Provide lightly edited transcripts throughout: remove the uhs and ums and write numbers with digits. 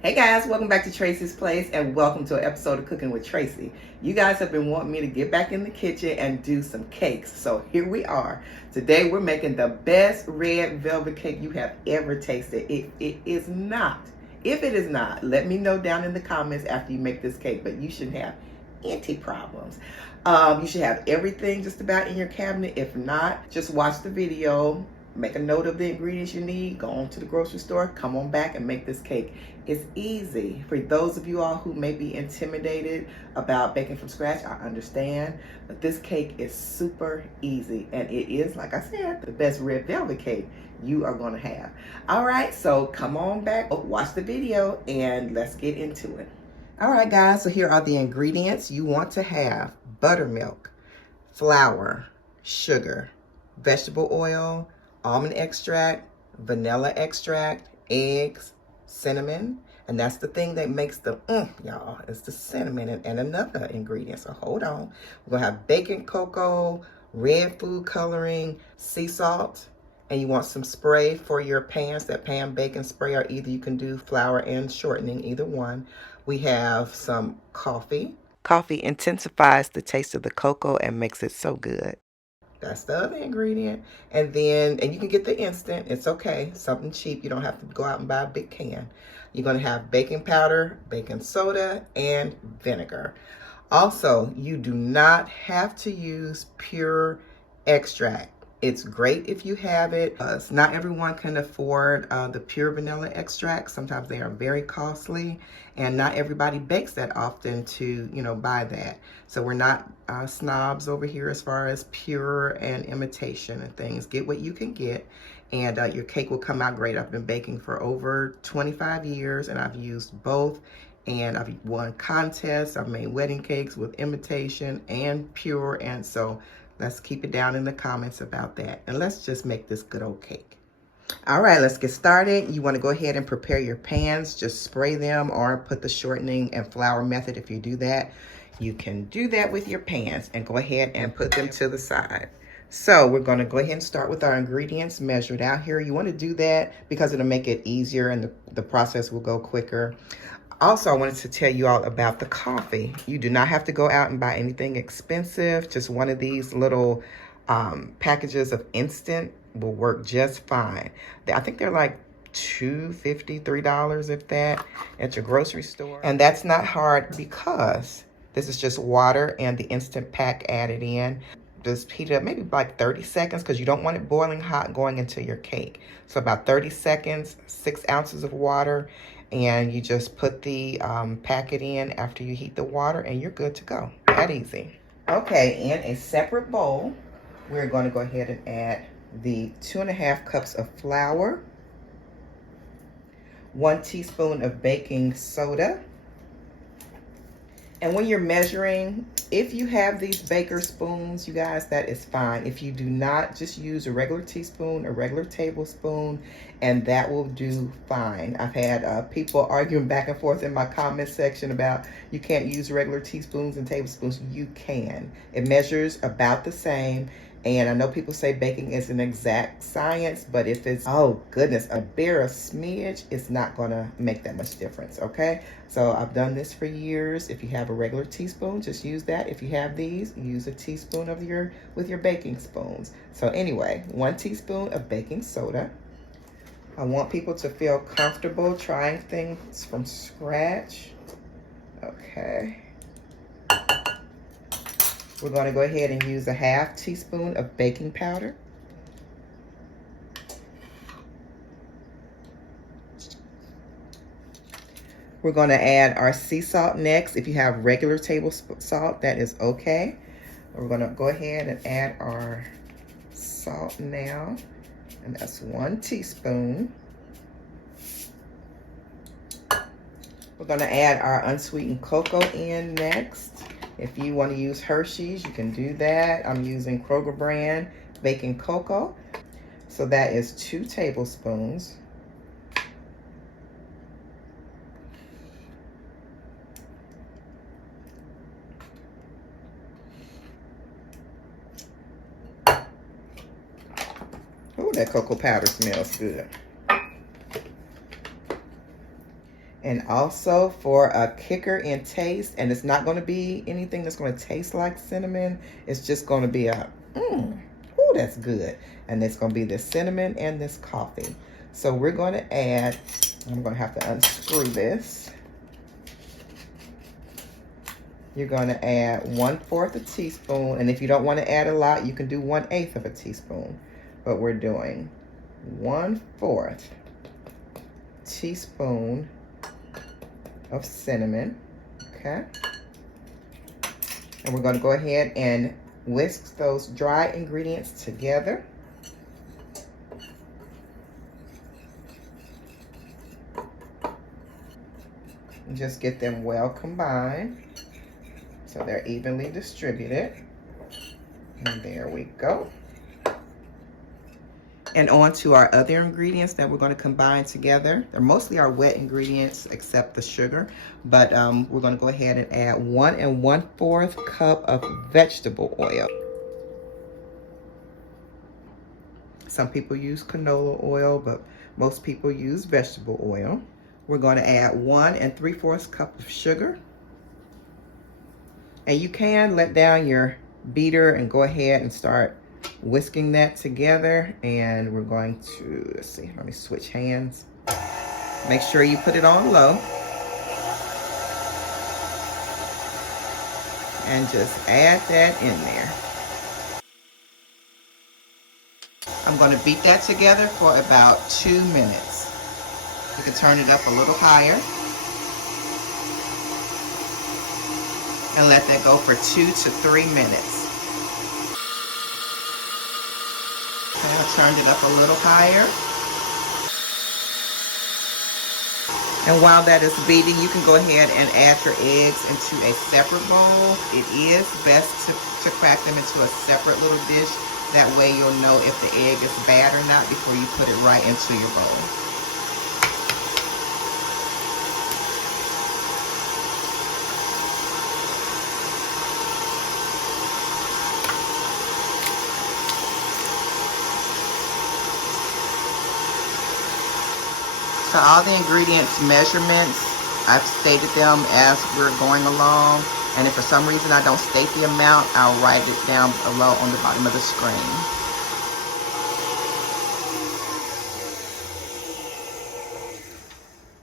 Hey guys, welcome back to Tracie's Place and welcome to an episode of Cooking with Tracie. You guys have been wanting me to get back in the kitchen and do some cakes, so here we are. Today we're making the best red velvet cake you have ever tasted. If it is not, let me know down in the comments after you make this cake, but you shouldn't have any problems. You should have everything just about in your cabinet. If not, just watch the video. Make a note of the ingredients you need, go on to the grocery store, come on back and make this cake. It's easy. For those of you all who may be intimidated about baking from scratch, I understand, but this cake is super easy and it is, like I said, the best red velvet cake you are gonna have. All right, so come on back, watch the video and let's get into it. All right guys, so here are the ingredients. You want to have buttermilk, flour, sugar, vegetable oil, almond extract, vanilla extract, eggs, cinnamon, and that's the thing that makes the y'all, it's the cinnamon and another ingredient. So hold on. We're gonna have baking cocoa, red food coloring, sea salt, and you want some spray for your pans, that pan baking spray, or either you can do flour and shortening, either one. We have some coffee. Coffee intensifies the taste of the cocoa and makes it so good. That's the other ingredient. And you can get the instant. It's okay. Something cheap. You don't have to go out and buy a big can. You're going to have baking powder, baking soda, and vinegar. Also, you do not have to use pure extract. It's great if you have it. Not everyone can afford the pure vanilla extract. Sometimes they are very costly, and not everybody bakes that often to, buy that. So we're not snobs over here as far as pure and imitation and things. Get what you can get, and your cake will come out great. I've been baking for over 25 years, and I've used both. And I've won contests. I've made wedding cakes with imitation and pure, and so let's keep it down in the comments about that. And let's just make this good old cake. All right, let's get started. You want to go ahead and prepare your pans. Just spray them or put the shortening and flour method. If you do that, you can do that with your pans and go ahead and put them to the side. So we're going to go ahead and start with our ingredients measured out here. You want to do that because it'll make it easier and the process will go quicker. Also, I wanted to tell you all about the coffee. You do not have to go out and buy anything expensive. Just one of these little packages of instant will work just fine. I think they're like $2.50, $3 if that, at your grocery store. And that's not hard because this is just water and the instant pack added in. Just heat it up maybe like 30 seconds because you don't want it boiling hot going into your cake. So about 30 seconds, 6 ounces of water, and you just put the packet in after you heat the water and you're good to go. That easy. Okay, in a separate bowl, we're going to go ahead and add the 2.5 cups of flour, 1 teaspoon of baking soda. And when you're measuring, if you have these baker spoons, you guys, that is fine. If you do not, just use a regular teaspoon, a regular tablespoon, and that will do fine. I've had people arguing back and forth in my comment section about you can't use regular teaspoons and tablespoons. You can. It measures about the same. And I know people say baking is an exact science, but if it's, oh goodness, a bare smidge, it's not gonna make that much difference, okay? So I've done this for years. If you have a regular teaspoon, just use that. If you have these, use a teaspoon with your baking spoons. So anyway, 1 teaspoon of baking soda. I want people to feel comfortable trying things from scratch. Okay. We're going to go ahead and use a 1/2 teaspoon of baking powder. We're going to add our sea salt next. If you have regular table salt, that is okay. We're going to go ahead and add our salt now, and that's 1 teaspoon. We're going to add our unsweetened cocoa in next. If you want to use Hershey's, you can do that. I'm using Kroger brand baking cocoa. So that is 2 tablespoons. Oh, that cocoa powder smells good. And also for a kicker in taste, and it's not going to be anything that's going to taste like cinnamon. It's just going to be a, oh, that's good. And it's going to be this cinnamon and this coffee. So we're going to add, I'm going to have to unscrew this. You're going to add 1/4 a teaspoon. And if you don't want to add a lot, you can do 1/8 of a teaspoon. But we're doing 1/4 teaspoon of cinnamon, okay? And we're going to go ahead and whisk those dry ingredients together. And just get them well combined so they're evenly distributed. And there we go. And on to our other ingredients that we're going to combine together. They're mostly our wet ingredients except the sugar. But we're going to go ahead and add 1 1/4 cup of vegetable oil. Some people use canola oil, but most people use vegetable oil. We're going to add 1 3/4 cup of sugar. And you can let down your beater and go ahead and start whisking that together. And we're going to, let's see, let me switch hands. Make sure you put it on low. And just add that in there. I'm going to beat that together for about 2 minutes. You can turn it up a little higher. And let that go for 2 to 3 minutes. Okay, I turned it up a little higher. And while that is beating, you can go ahead and add your eggs into a separate bowl. It is best to crack them into a separate little dish. That way you'll know if the egg is bad or not before you put it right into your bowl. So all the ingredients measurements, I've stated them as we're going along. And if for some reason I don't state the amount, I'll write it down below on the bottom of the screen.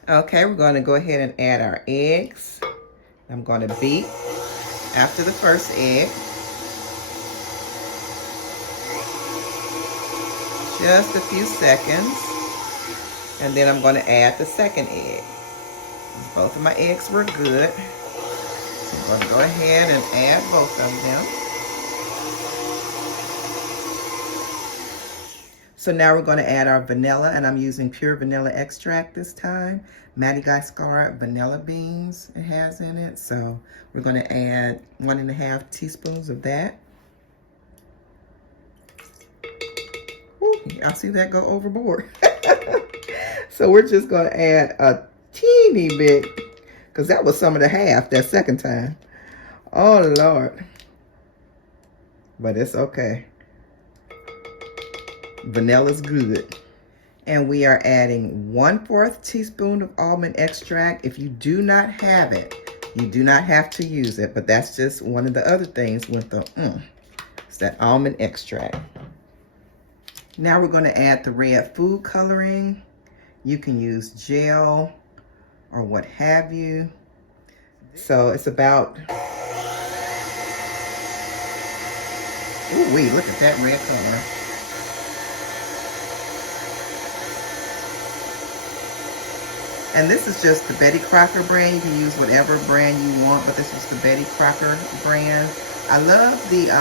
Okay, we're going to go ahead and add our eggs. I'm going to beat after the first egg. Just a few seconds. And then I'm going to add the second egg. Both of my eggs were good. So I'm going to go ahead and add both of them. So now we're going to add our vanilla, and I'm using pure vanilla extract this time. Madagascar vanilla beans it has in it. So we're going to add 1½ teaspoons of that. Ooh, I see that go overboard. So we're just going to add a teeny bit, because that was some of the half that second time. Oh, Lord. But it's okay. Vanilla's good. And we are adding 1/4 teaspoon of almond extract. If you do not have it, you do not have to use it. But that's just one of the other things with the, it's that almond extract. Now we're going to add the red food coloring. You can use gel or what have you. So it's about, ooh wee, look at that red color. And this is just the Betty Crocker brand. You can use whatever brand you want, but this is the Betty Crocker brand. I love the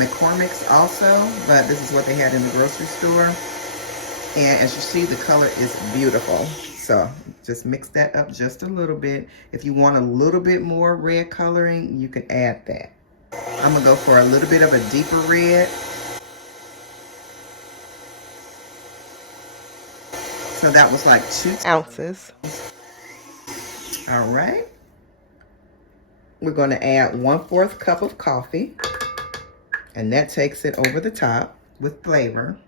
McCormick's also, but this is what they had in the grocery store. And as you see, the color is beautiful. So just mix that up just a little bit. If you want a little bit more red coloring, you can add that. I'm gonna go for a little bit of a deeper red. So that was like 2 ounces. All right. We're gonna add 1/4 cup of coffee. And that takes it over the top with flavor.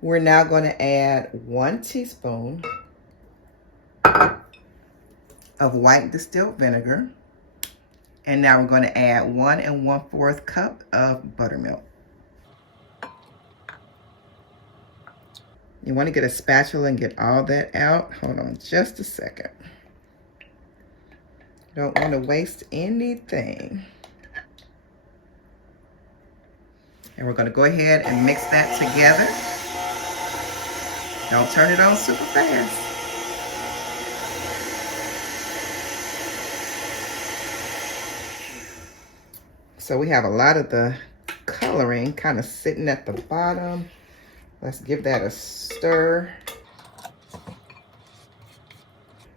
We're now going to add 1 teaspoon of white distilled vinegar. And now we're going to add 1 1/4 cup of buttermilk. You want to get a spatula and get all that out. Hold on just a second. Don't want to waste anything. And we're going to go ahead and mix that together. Don't turn it on super fast. So we have a lot of the coloring kind of sitting at the bottom. Let's give that a stir.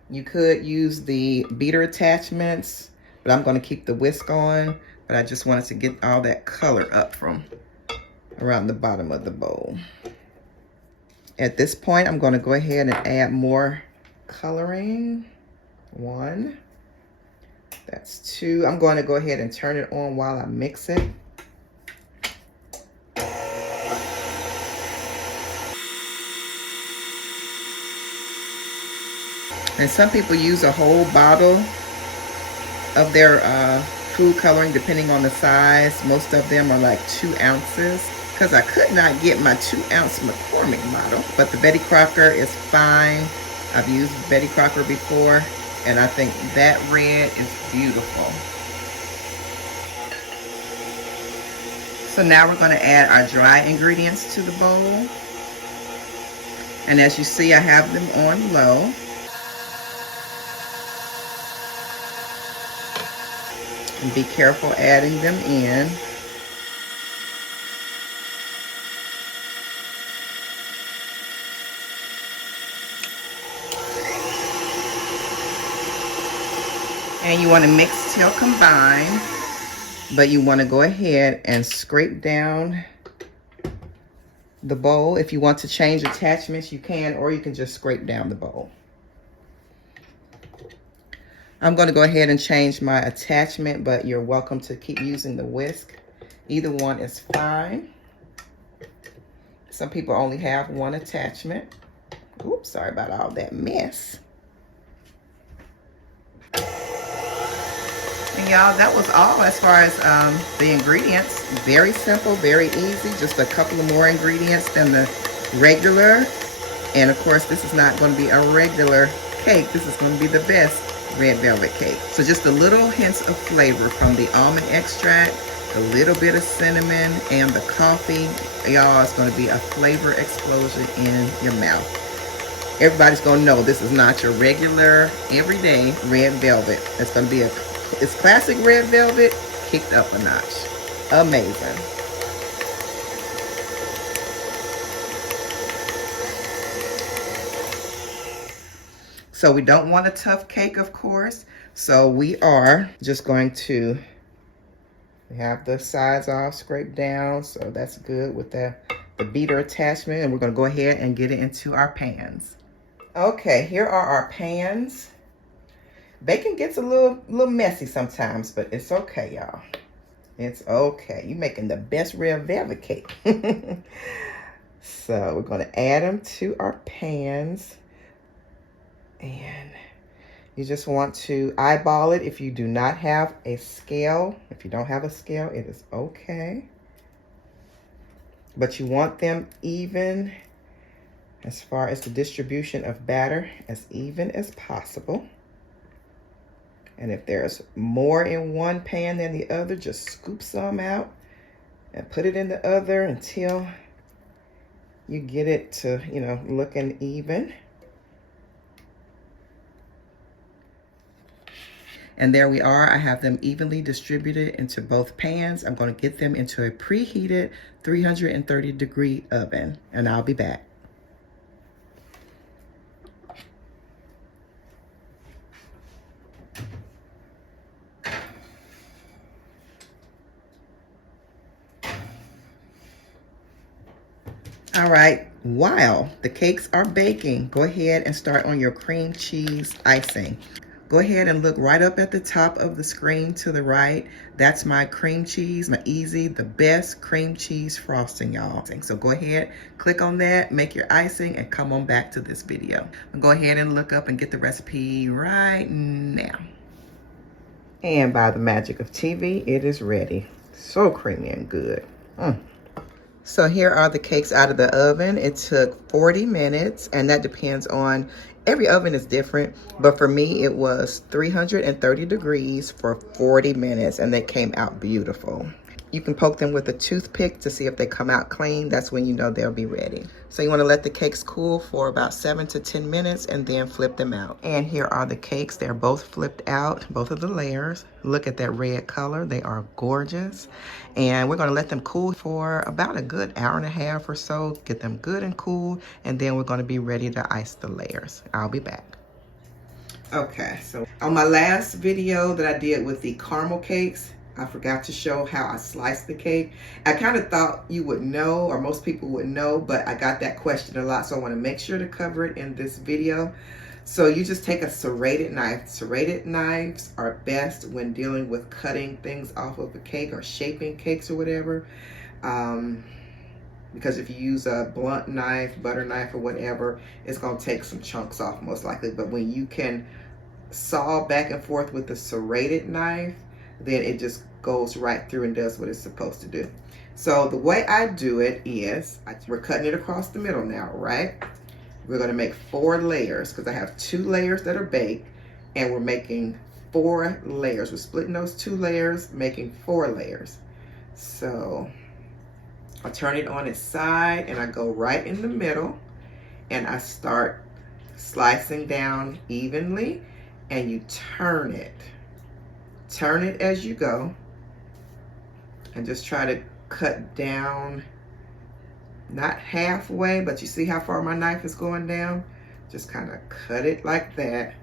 You could use the beater attachments, but I'm going to keep the whisk on. But I just wanted to get all that color up from around the bottom of the bowl. At this point, I'm going to go ahead and add more coloring. 1. That's 2. I'm going to go ahead and turn it on while I mix it. And some people use a whole bottle of their food coloring depending on the size. Most of them are like 2 ounces. Because I could not get my 2-ounce McCormick bottle. But the Betty Crocker is fine. I've used Betty Crocker before. And I think that red is beautiful. So now we're going to add our dry ingredients to the bowl. And as you see, I have them on low. And be careful adding them in. And you want to mix till combined, but you want to go ahead and scrape down the bowl. If you want to change attachments, you can, or you can just scrape down the bowl. I'm going to go ahead and change my attachment, but you're welcome to keep using the whisk. Either one is fine. Some people only have 1 attachment. Oops, sorry about all that mess. And y'all, that was all as far as the ingredients. Very simple, very easy. Just a couple of more ingredients than the regular. And of course, this is not going to be a regular cake. This is going to be the best red velvet cake. So just a little hints of flavor from the almond extract, a little bit of cinnamon, and the coffee. Y'all, it's going to be a flavor explosion in your mouth. Everybody's going to know this is not your regular, everyday red velvet. It's going to be it's classic red velvet kicked up a notch. Amazing. So we don't want a tough cake, of course. So we are just going to have the sides all scraped down. So that's good with the beater attachment. And we're going to go ahead and get it into our pans. Okay, here are our pans. Baking gets a little messy sometimes, but it's okay, y'all. It's okay. You're making the best red velvet cake. So we're going to add them to our pans. And you just want to eyeball it if you do not have a scale. If you don't have a scale, it is okay. But you want them even as far as the distribution of batter, as even as possible. And if there's more in one pan than the other, just scoop some out and put it in the other until you get it to, looking even. And there we are. I have them evenly distributed into both pans. I'm going to get them into a preheated 330-degree oven, and I'll be back. All right, while the cakes are baking, go ahead and start on your cream cheese icing. Go ahead and look right up at the top of the screen to the right. That's my cream cheese, my easy, the best cream cheese frosting, y'all. So go ahead, click on that, make your icing, and come on back to this video. Go ahead and look up and get the recipe right now. And by the magic of TV, it is ready. So creamy and good. So here are the cakes out of the oven. It took 40 minutes, and that depends on, every oven is different, but for me it was 330 degrees for 40 minutes, and they came out beautiful. You can poke them with a toothpick to see if they come out clean. That's when you know they'll be ready. So you want to let the cakes cool for about 7 to 10 minutes and then flip them out. And here are the cakes. They're both flipped out, both of the layers. Look at that red color. They are gorgeous. And we're going to let them cool for about a good hour and a half or so. Get them good and cool. And then we're going to be ready to ice the layers. I'll be back. Okay, so on my last video that I did with the caramel cakes, I forgot to show how I sliced the cake. I kind of thought you would know, or most people would know, but I got that question a lot, so I want to make sure to cover it in this video. So you just take a serrated knife. Serrated knives are best when dealing with cutting things off of a cake or shaping cakes or whatever. Because if you use a blunt knife, butter knife or whatever, it's going to take some chunks off most likely. But when you can saw back and forth with the serrated knife, then it just goes right through and does what it's supposed to do. So the way I do it is, we're cutting it across the middle now, right? We're gonna make 4 layers because I have 2 layers that are baked, and we're making 4 layers. We're splitting those 2 layers, making 4 layers. So I turn it on its side and I go right in the middle and I start slicing down evenly, and you turn it. Turn it as you go, and just try to cut down, not halfway, but you see how far my knife is going down? Just kind of cut it like that,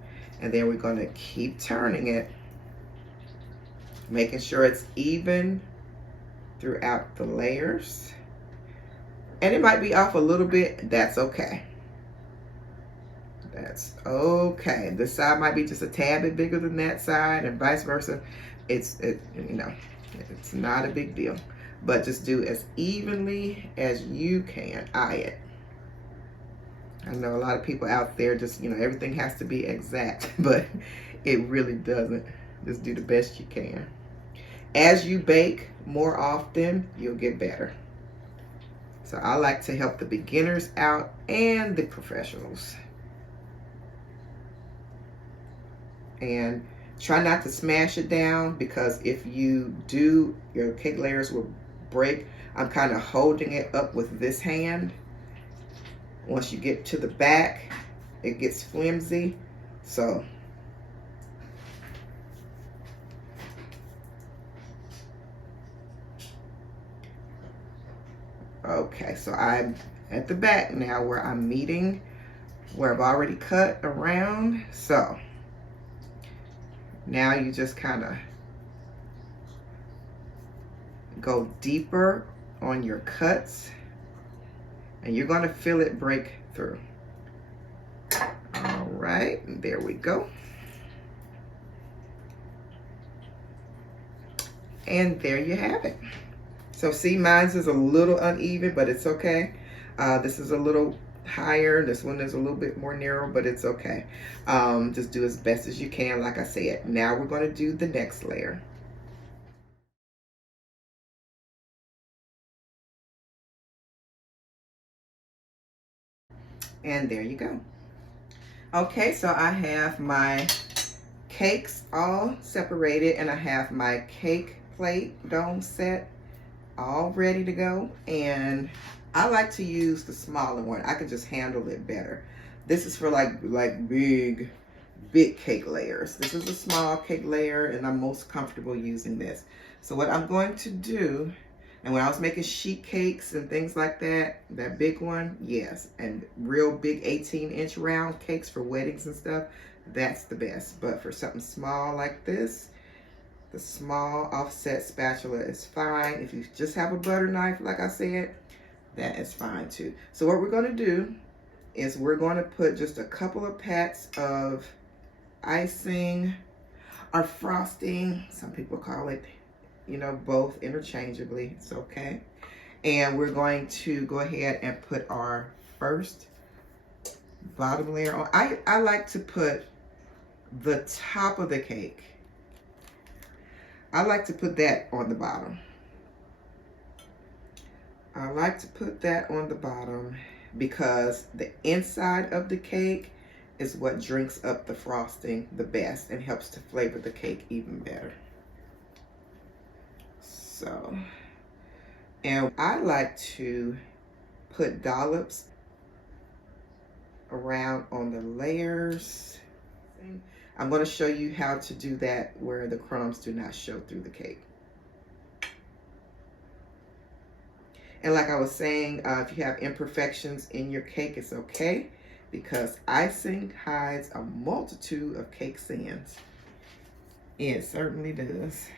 and then we're going to keep turning it, making sure it's even throughout the layers. And it might be off a little bit, that's okay. That's okay. This side might be just a tad bit bigger than that side, and vice versa. It's not a big deal, but just do as evenly as you can. Eye it. I know a lot of people out there just, everything has to be exact, but it really doesn't. Just do the best you can. As you bake more often, you'll get better. So I like to help the beginners out and the professionals. And try not to smash it down, because if you do, your cake layers will break. I'm kind of holding it up with this hand. Once you get to the back, it gets flimsy. So okay, so I'm at the back now where I'm meeting, where I've already cut around. So now you just kind of go deeper on your cuts, and you're going to feel it break through. All right, there we go. And there you have it. So see, mine's is a little uneven, but it's okay. This is a little higher. This one is a little bit more narrow, but it's okay. Just do as best as you can, like I said. Now we're going to do the next layer. And there you go. Okay, so I have my cakes all separated, and I have my cake plate dome set all ready to go. And I like to use the smaller one. I can just handle it better. This is for like big cake layers. This is a small cake layer, and I'm most comfortable using this. So what I'm going to do, and when I was making sheet cakes and things like that, that big one, yes, and real big 18-inch round cakes for weddings and stuff, that's the best. But for something small like this, the small offset spatula is fine. If you just have a butter knife, like I said, that is fine too. So what we're going to do is we're going to put just a couple of pats of icing or frosting. Some people call it, you know, both interchangeably. It's okay. And we're going to go ahead and put our first bottom layer on. I like to put the top of the cake. I like to put that on the bottom. I like to put that on the bottom because the inside of the cake is what drinks up the frosting the best and helps to flavor the cake even better. So, and I like to put dollops around on the layers. I'm going to show you how to do that where the crumbs do not show through the cake. And like I was saying, if you have imperfections in your cake, it's okay, because icing hides a multitude of cake sins. It certainly does.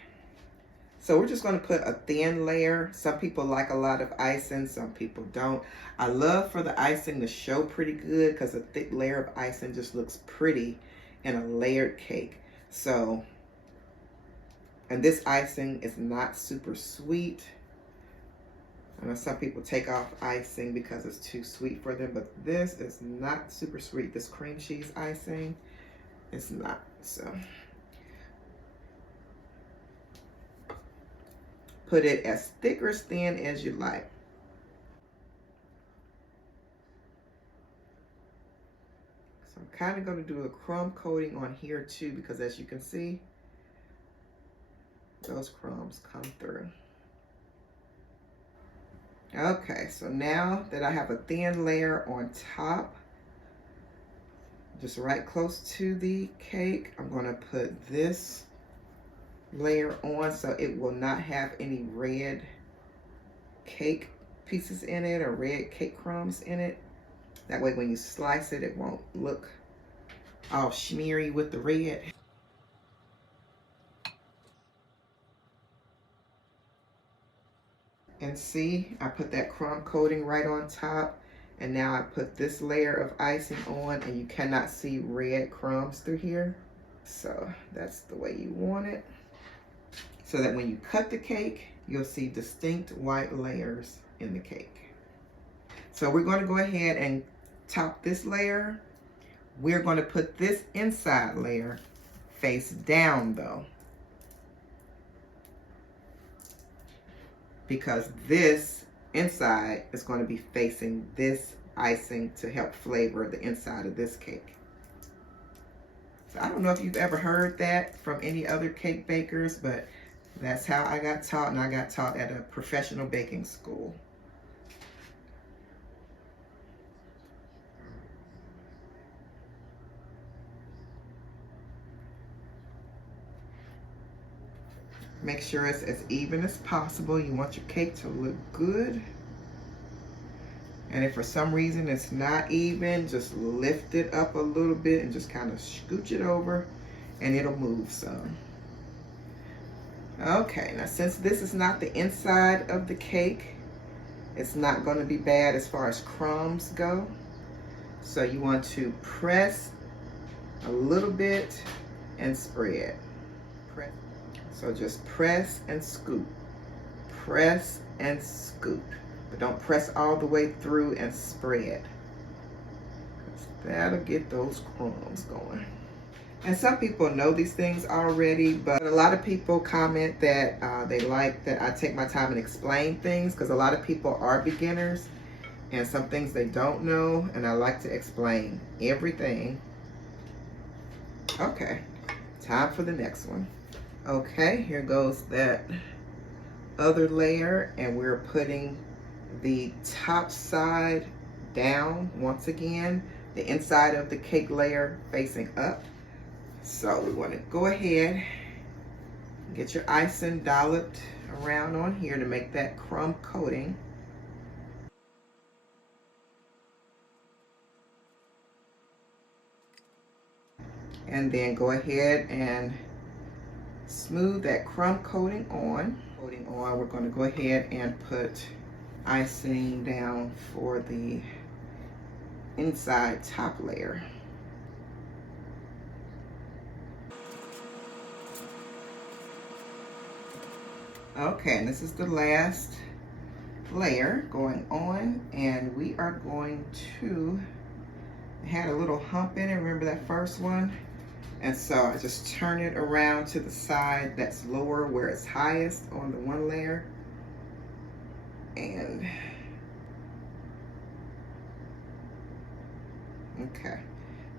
So we're just going to put a thin layer. Some people like a lot of icing, some people don't. I love for the icing to show pretty good because a thick layer of icing just looks pretty in a layered cake. So, and this icing is not super sweet. I know some people take off icing because it's too sweet for them, but this is not super sweet. This cream cheese icing is not. So put it as thick or thin as you like. So I'm kind of going to do a crumb coating on here too, because as you can see, those crumbs come through. Okay, so now that I have a thin layer on top, just right close to the cake, I'm going to put this layer on so it will not have any red cake pieces in it or red cake crumbs in it. That way when you slice it, it won't look all smeary with the red. And see, I put that crumb coating right on top, and now I put this layer of icing on, and you cannot see red crumbs through here. So that's the way you want it, so that when you cut the cake, you'll see distinct white layers in the cake. So we're going to go ahead and top this layer. We're going to put this inside layer face down though, because this inside is going to be facing this icing to help flavor the inside of this cake. So I don't know if you've ever heard that from any other cake bakers, but that's how I got taught, and I got taught at a professional baking school. Make sure it's as even as possible. You want your cake to look good. And if for some reason it's not even, just lift it up a little bit and just kind of scooch it over and it'll move some. Okay, now since this is not the inside of the cake, it's not going to be bad as far as crumbs go. So you want to press a little bit and spread. Press. So just press and scoop, press and scoop, but don't press all the way through and spread, because that'll get those crumbs going. And some people know these things already, but a lot of people comment that they like that I take my time and explain things, because a lot of people are beginners and some things they don't know, and I like to explain everything. Okay, time for the next one. Okay, here goes that other layer, and we're putting the top side down once again, the inside of the cake layer facing up. So we want to go ahead and get your icing dolloped around on here to make that crumb coating. And then go ahead and smooth that crumb coating on. We're going to go ahead and put icing down for the inside top layer. Okay, and this is the last layer going on, and we are going to, it had a little hump in it, remember that first one? And so I just turn it around to the side that's lower where it's highest on the one layer. And okay,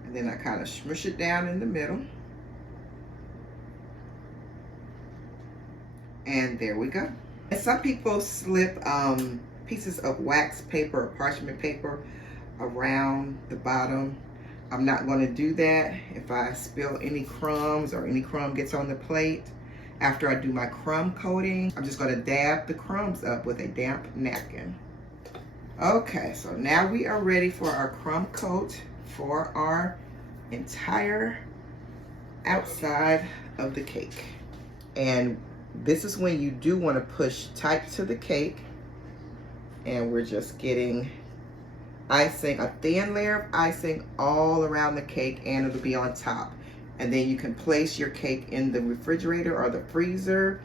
and then I kind of smush it down in the middle. And there we go. And some people slip pieces of wax paper or parchment paper around the bottom. I'm not going to do that. If I spill any crumbs or any crumb gets on the plate after I do my crumb coating, I'm just going to dab the crumbs up with a damp napkin. Okay, so now we are ready for our crumb coat for our entire outside of the cake. And this is when you do want to push tight to the cake, and we're just getting icing, a thin layer of icing all around the cake, and it'll be on top. And then you can place your cake in the refrigerator or the freezer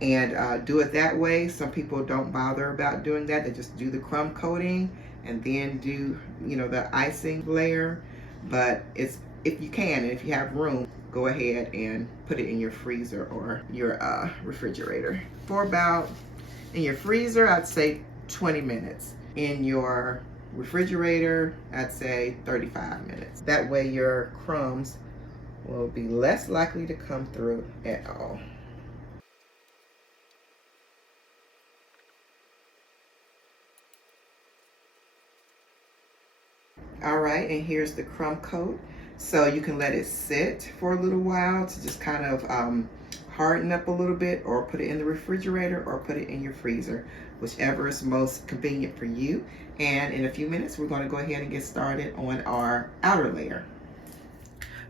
and do it that way. Some people don't bother about doing that. They just do the crumb coating and then do, you know, the icing layer. But it's, if you can and if you have room, go ahead and put it in your freezer or your refrigerator for about, in your freezer, I'd say 20 minutes. In your refrigerator, I'd say 35 minutes. That way your crumbs will be less likely to come through at all. All right, and here's the crumb coat. So you can let it sit for a little while to just kind of harden up a little bit, or put it in the refrigerator or put it in your freezer, whichever is most convenient for you. And in a few minutes, we're going to go ahead and get started on our outer layer.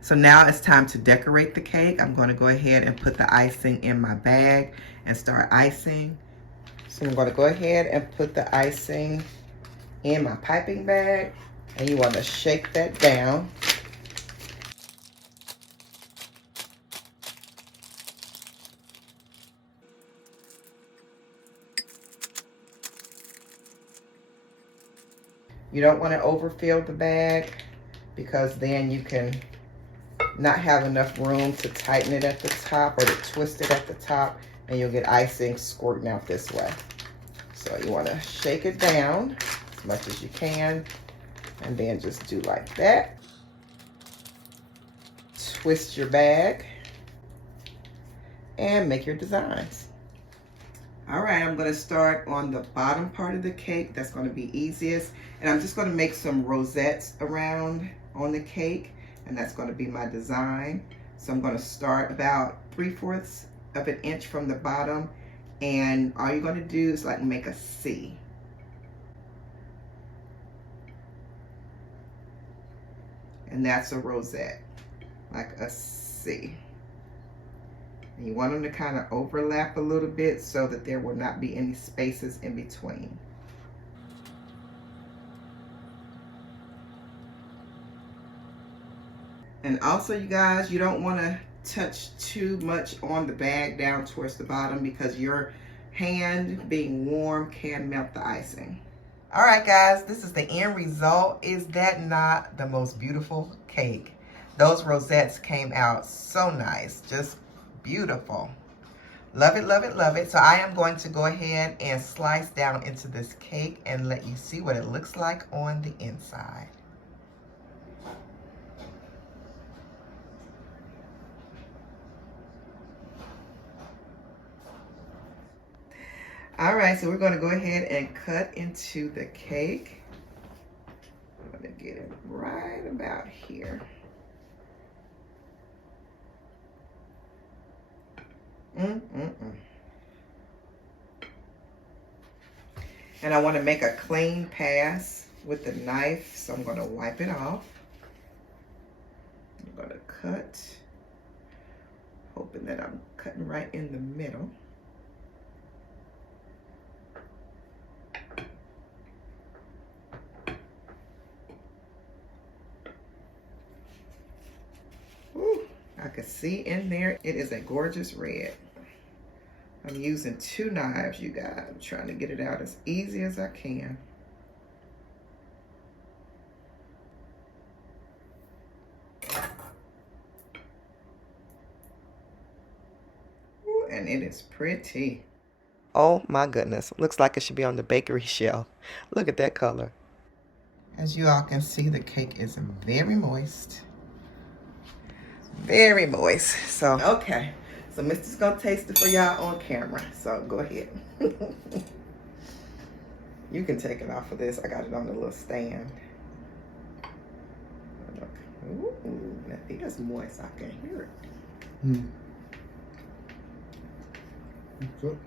So now it's time to decorate the cake. I'm going to go ahead and put the icing in my bag and start icing. So I'm going to go ahead and put the icing in my piping bag, and you want to shake that down. You don't want to overfill the bag, because then you can not have enough room to tighten it at the top or to twist it at the top, and you'll get icing squirting out this way. So you want to shake it down as much as you can, and then just do like that. Twist your bag and make your designs. All right, I'm going to start on the bottom part of the cake. That's going to be easiest. And I'm just going to make some rosettes around on the cake, and that's going to be my design. So I'm going to start about 3/4 of an inch from the bottom, and all you're going to do is like make a C. And that's a rosette, like a C. And you want them to kind of overlap a little bit so that there will not be any spaces in between. And also, you guys, you don't want to touch too much on the bag down towards the bottom, because your hand being warm can melt the icing. All right, guys, this is the end result. Is that not the most beautiful cake? Those rosettes came out so nice, just beautiful. Love it, love it, love it. So I am going to go ahead and slice down into this cake and let you see what it looks like on the inside. All right, so we're going to go ahead and cut into the cake. I'm going to get it right about here. And I want to make a clean pass with the knife, so I'm going to wipe it off. I'm going to cut, hoping that I'm cutting right in the middle. Ooh, I can see in there, it is a gorgeous red. I'm using 2 knives, you guys. I'm trying to get it out as easy as I can. Ooh, and it is pretty. Oh my goodness. Looks like it should be on the bakery shelf. Look at that color. As you all can see, the cake is very moist. Very moist. So, okay. So, Mister's going to taste it for y'all on camera. So, go ahead. You can take it off of this. I got it on the little stand. Ooh, that is moist. I can hear it. Mm. It's good.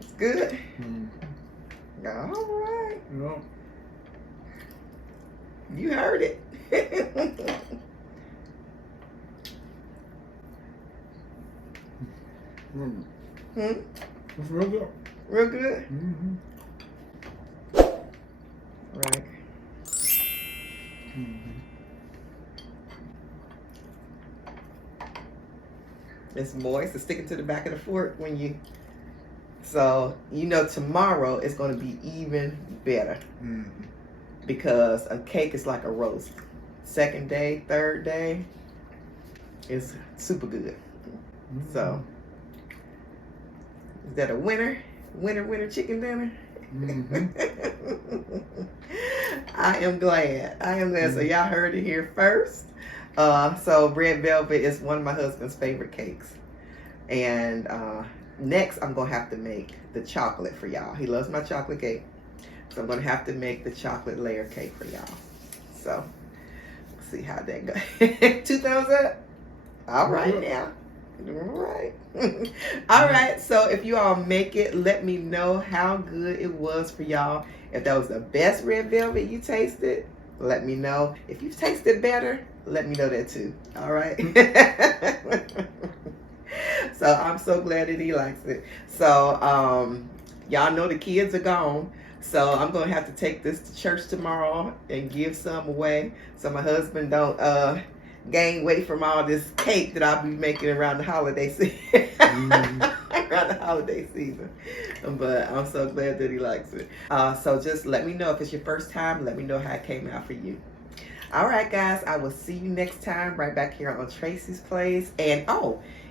It's good? Mm. All right. Yeah. You heard it. Mm. It's real good. Real good? Mm-hmm. Right. Mm-hmm. It's moist. It's sticking to the back of the fork when you... So, you know tomorrow it's going to be even better. Mm-hmm. Because a cake is like a roast. Second day, third day, it's super good. Mm-hmm. So, is that a winner? Winner chicken dinner? Mm-hmm. I am glad. Mm-hmm. So y'all heard it here first. So red velvet is one of my husband's favorite cakes. And next I'm going to have to make the chocolate for y'all. He loves my chocolate cake. So I'm going to have to make the chocolate layer cake for y'all. So, let's see how that goes. 2 thumbs up? All right now. All right. All right. So if you all make it, let me know how good it was for y'all. If that was the best red velvet you tasted, let me know. If you've tasted better, let me know that too. All right. So I'm so glad that he likes it. So y'all know the kids are gone. So I'm going to have to take this to church tomorrow and give some away so my husband don't gain weight from all this cake that I'll be making around the holiday season. Around the holiday season. But I'm so glad that he likes it. So just let me know if it's your first time. Let me know how it came out for you. All right, guys. I will see you next time right back here on Tracie's Place. And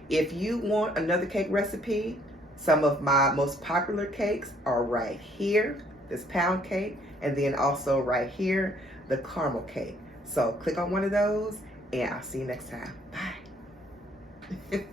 if you want another cake recipe, some of my most popular cakes are right here. This pound cake, and then also right here, the caramel cake. So click on one of those, and I'll see you next time. Bye.